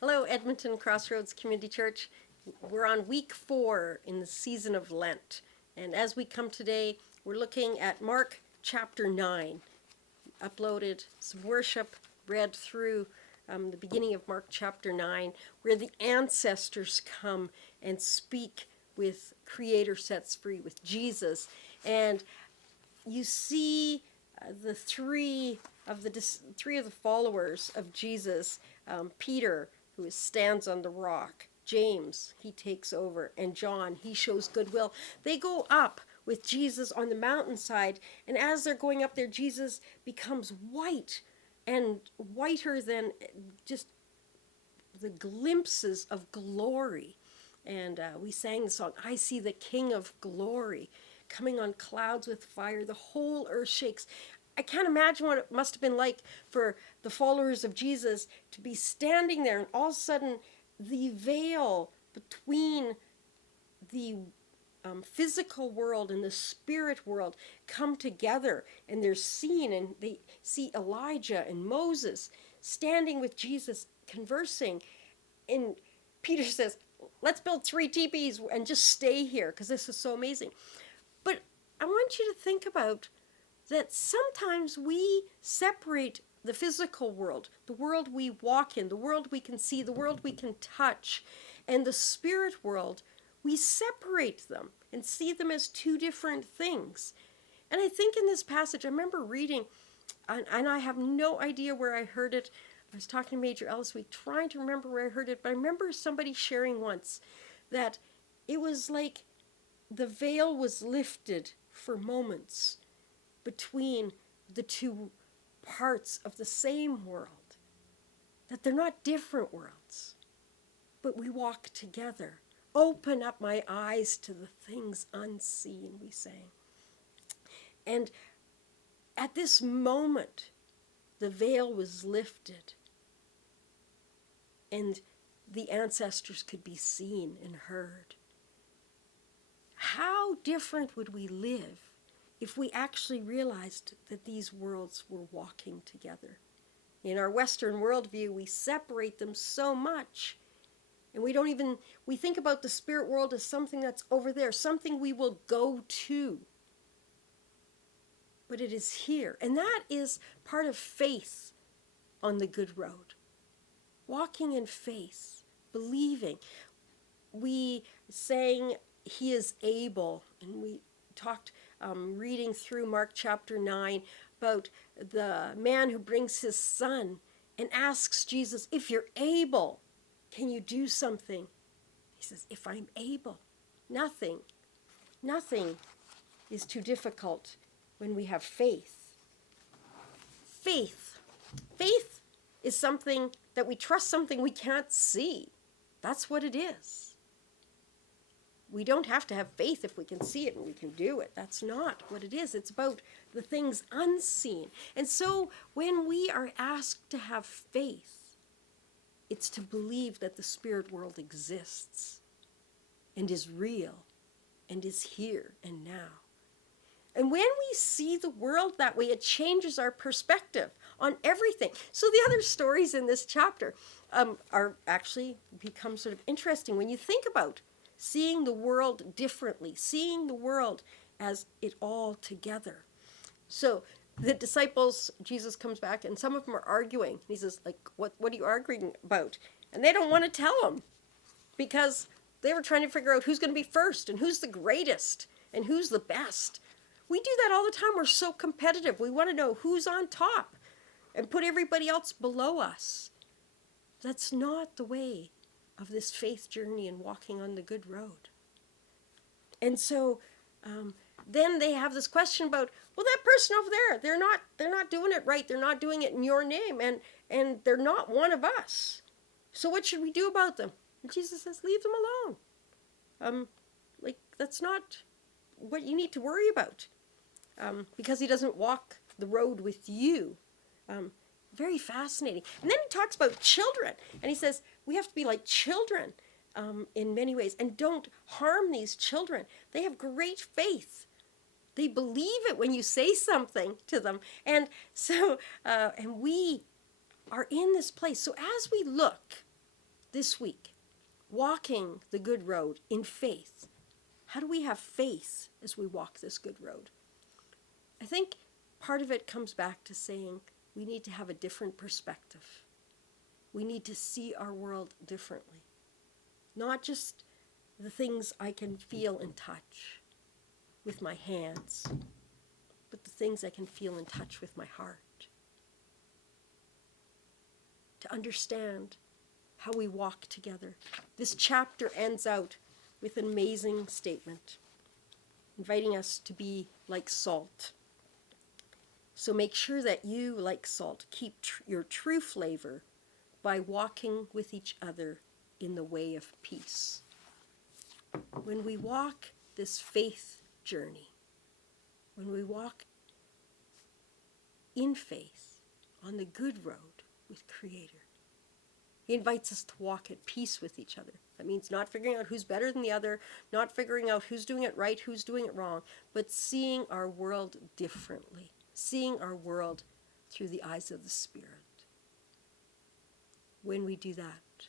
Hello, Edmonton Crossroads Community Church. We're on week 4 in the season of Lent. And as we come today, we're looking at Mark chapter 9. Uploaded some worship, read through the beginning of Mark chapter 9, where the ancestors come and speak with Creator Sets Free, with Jesus. And you see the three of the followers of Jesus, Peter, who stands on the rock, James, he takes over, and John, he shows goodwill. They go up with Jesus on the mountainside, and as they're going up there, Jesus becomes white and whiter than just the glimpses of glory. And we sang the song, I See the King of Glory, coming on clouds with fire. The whole earth shakes. I can't imagine what it must have been like for the followers of Jesus to be standing there, and all of a sudden the veil between the physical world and the spirit world come together, and they're seen, and they see Elijah and Moses standing with Jesus conversing. And Peter says, let's build 3 teepees and just stay here because this is so amazing. But I want you to think about that sometimes we separate the physical world, the world we walk in, the world we can see, the world we can touch, and the spirit world. We separate them and see them as 2 different things. And I think in this passage, I remember reading, and I have no idea where I heard it. I was talking to Major Ellis Week, trying to remember where I heard it, but I remember somebody sharing once that it was like the veil was lifted for moments between the 2 parts of the same world, that they're not different worlds, but we walk together. Open up my eyes to the things unseen, we sang. And at this moment, the veil was lifted, and the ancestors could be seen and heard. How different would we live if we actually realized that these worlds were walking together? In our Western worldview, we separate them so much, and we think about the spirit world as something that's over there, something we will go to. But it is here, and that is part of faith on the good road. Walking in faith, believing. We sang, He is able, and we talked, reading through Mark chapter 9, about the man who brings his son and asks Jesus, if you're able, can you do something? He says, if I'm able. Nothing is too difficult when we have faith. Faith is something that we trust, something we can't see. That's what it is. We don't have to have faith if we can see it and we can do it. That's not what it is. It's about the things unseen. And so when we are asked to have faith, it's to believe that the spirit world exists and is real and is here and now. And when we see the world that way, it changes our perspective on everything. So the other stories in this chapter are actually become sort of interesting when you think about seeing the world differently, seeing the world as it all together. So the disciples, Jesus comes back, and some of them are arguing. He says, like, what are you arguing about? And they don't want to tell him because they were trying to figure out who's going to be first and who's the greatest and who's the best. We do that all the time. We're so competitive. We want to know who's on top and put everybody else below us. That's not the way of this faith journey and walking on the good road. And so then they have this question about, well, that person over there, they're not doing it right. They're not doing it in your name, and they're not one of us. So what should we do about them? And Jesus says, leave them alone. That's not what you need to worry about, because he doesn't walk the road with you. Very fascinating. And then he talks about children, and he says we have to be like children in many ways, and don't harm these children. They have great faith. They believe it when you say something to them. And so, and we are in this place. So as we look this week, walking the good road in faith. How do we have faith as we walk this good road? I think part of it comes back to saying we need to have a different perspective. We need to see our world differently. Not just the things I can feel and touch with my hands, but the things I can feel and touch with my heart. To understand how we walk together. This chapter ends out with an amazing statement, inviting us to be like salt. So make sure that you, like salt, keep your true flavor by walking with each other in the way of peace. When we walk this faith journey, when we walk in faith on the good road with Creator, He invites us to walk at peace with each other. That means not figuring out who's better than the other, not figuring out who's doing it right, who's doing it wrong, but seeing our world differently, seeing our world through the eyes of the Spirit. When we do that,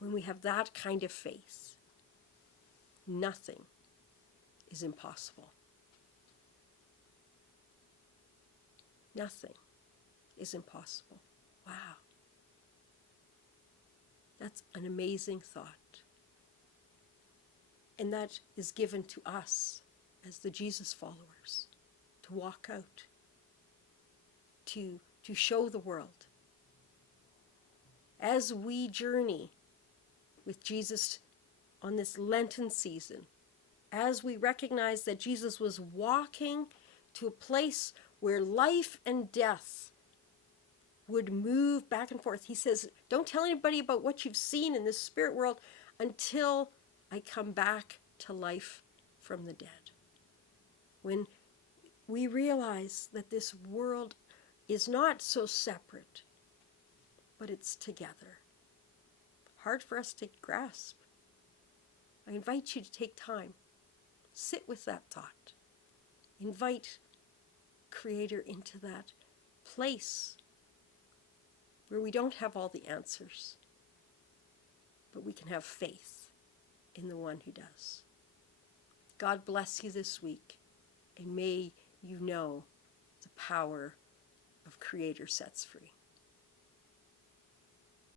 when we have that kind of faith, nothing is impossible. Nothing is impossible. Wow. That's an amazing thought. And that is given to us as the Jesus followers to walk out, to show the world. As we journey with Jesus on this Lenten season, as we recognize that Jesus was walking to a place where life and death would move back and forth. He says, don't tell anybody about what you've seen in this spirit world until I come back to life from the dead. When we realize that this world is not so separate, but it's together. Hard for us to grasp. I invite you to take time. Sit with that thought. Invite Creator into that place where we don't have all the answers, but we can have faith in the one who does. God bless you this week, and may you know the power of Creator sets free.